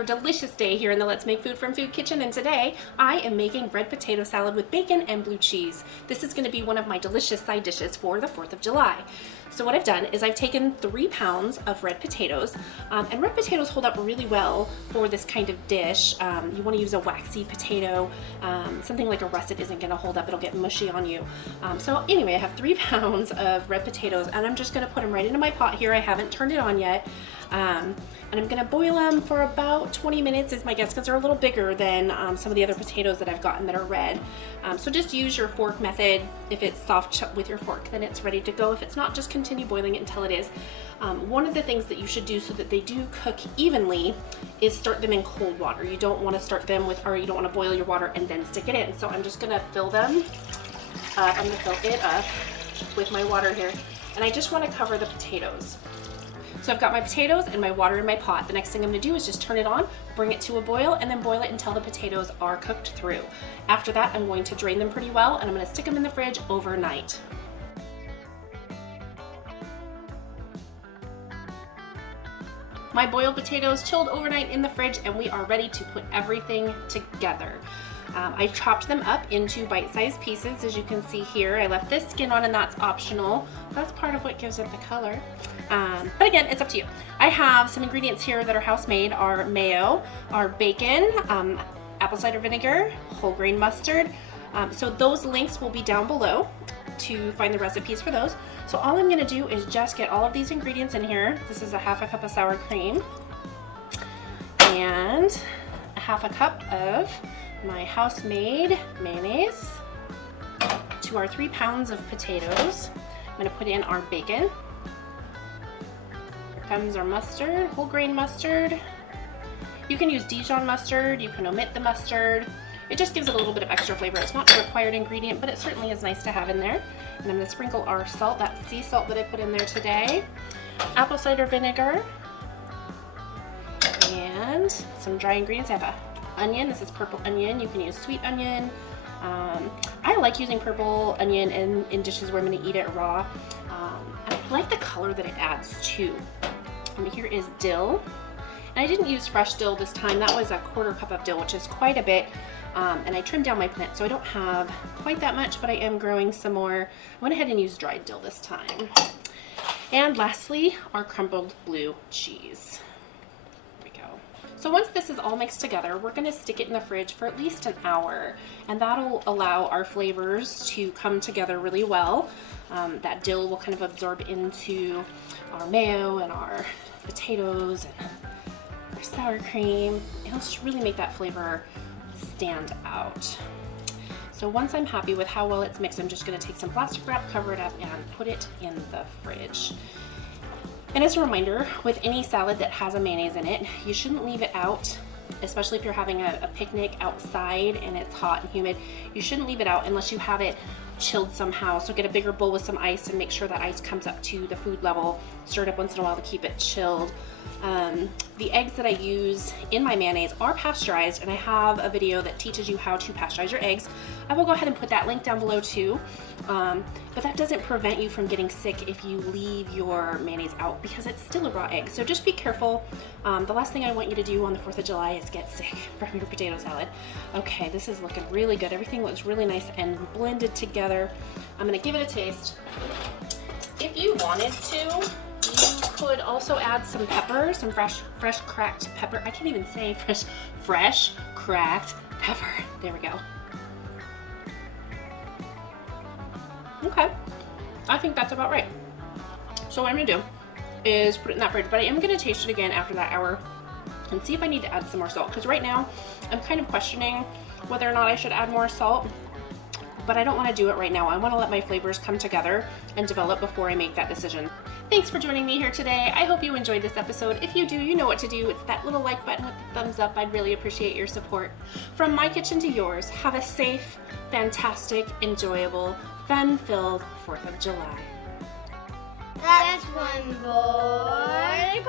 another delicious day here in the Let's Make Food from Food kitchen, and today I am making red potato salad with bacon and blue cheese. This is going to be one of my delicious side dishes for the 4th of July. So what I've done is I've taken 3 pounds of red potatoes, and red potatoes hold up really well for this kind of dish. You want to use a waxy potato. Something like a russet isn't going to hold up, it'll get mushy on you. So anyway, I have 3 pounds of red potatoes, and I'm just going to put them right into my pot here. I haven't turned it on yet. And I'm going to boil them for about 20 minutes is my guess, because they're a little bigger than some of the other potatoes that I've gotten that are red. So just use your fork method. If it's soft with your fork, then it's ready to go. If it's not, just continue boiling it until it is. One of the things that you should do so that they do cook evenly is start them in cold water. You don't want to start them with, or you don't want to boil your water and then stick it in. So I'm just going to fill them. I'm going to fill it up with my water here. And I just want to cover the potatoes. So I've got my potatoes and my water in my pot. The next thing I'm going to do is just turn it on, bring it to a boil, and then boil it until the potatoes are cooked through. After that, I'm going to drain them pretty well, and I'm going to stick them in the fridge overnight. My boiled potatoes chilled overnight in the fridge, and we are ready to put everything together. I chopped them up into bite-sized pieces, as you can see here. I left this skin on, and that's optional. That's part of what gives it the color. But again, it's up to you. I have some ingredients here that are house-made. Our mayo, our bacon, apple cider vinegar, whole grain mustard. So those links will be down below to find the recipes for those. So all I'm gonna do is just get all of these ingredients in here. This is a half a cup of sour cream and a half a cup of my house-made mayonnaise. To our 3 pounds of potatoes, I'm gonna put in our bacon. Here comes our mustard, whole grain mustard. You can use Dijon mustard, you can omit the mustard. It just gives it a little bit of extra flavor. It's not a required ingredient, but it certainly is nice to have in there. And I'm gonna sprinkle our salt, that sea salt that I put in there today. Apple cider vinegar. And some dry ingredients. I have a onion. This is purple onion. You can use sweet onion. I like using purple onion in dishes where I'm going to eat it raw. I like the color that it adds too. And here is dill. And I didn't use fresh dill this time. That was a 1/4 cup of dill, which is quite a bit. And I trimmed down my plant, so I don't have quite that much, but I am growing some more. I went ahead and used dried dill this time. And lastly, our crumbled blue cheese. So once this is all mixed together, we're going to stick it in the fridge for at least an hour, and that'll allow our flavors to come together really well. That dill will kind of absorb into our mayo and our potatoes and our sour cream. It'll just really make that flavor stand out. So once I'm happy with how well it's mixed, I'm just going to take some plastic wrap, cover it up, and put it in the fridge. And as a reminder, with any salad that has a mayonnaise in it, you shouldn't leave it out, especially if you're having a picnic outside and it's hot and humid. You shouldn't leave it out unless you have it chilled somehow. So get a bigger bowl with some ice and make sure that ice comes up to the food level. Stir it up once in a while to keep it chilled. The eggs that I use in my mayonnaise are pasteurized, and I have a video that teaches you how to pasteurize your eggs. I will go ahead and put that link down below too. But that doesn't prevent you from getting sick if you leave your mayonnaise out, because it's still a raw egg. So just be careful. The last thing I want you to do on the 4th of July is get sick from your potato salad. Okay, this is looking really good. Everything looks really nice and blended together. I'm gonna give it a taste. If you wanted to, you could also add some pepper, some fresh cracked pepper. I can't even say fresh cracked pepper. There we go. Okay, I think that's about right. So what I'm gonna do is put it in that fridge, but I am gonna taste it again after that hour and see if I need to add some more salt, because right now I'm kind of questioning whether or not I should add more salt, but I don't want to do it right now. I want to let my flavors come together and develop before I make that decision. Thanks for joining me here today. I hope you enjoyed this episode. If you do, you know what to do. It's that little like button with the thumbs up. I'd really appreciate your support. From my kitchen to yours, have a safe, fantastic, enjoyable, fun-filled 4th of July. That's one boy.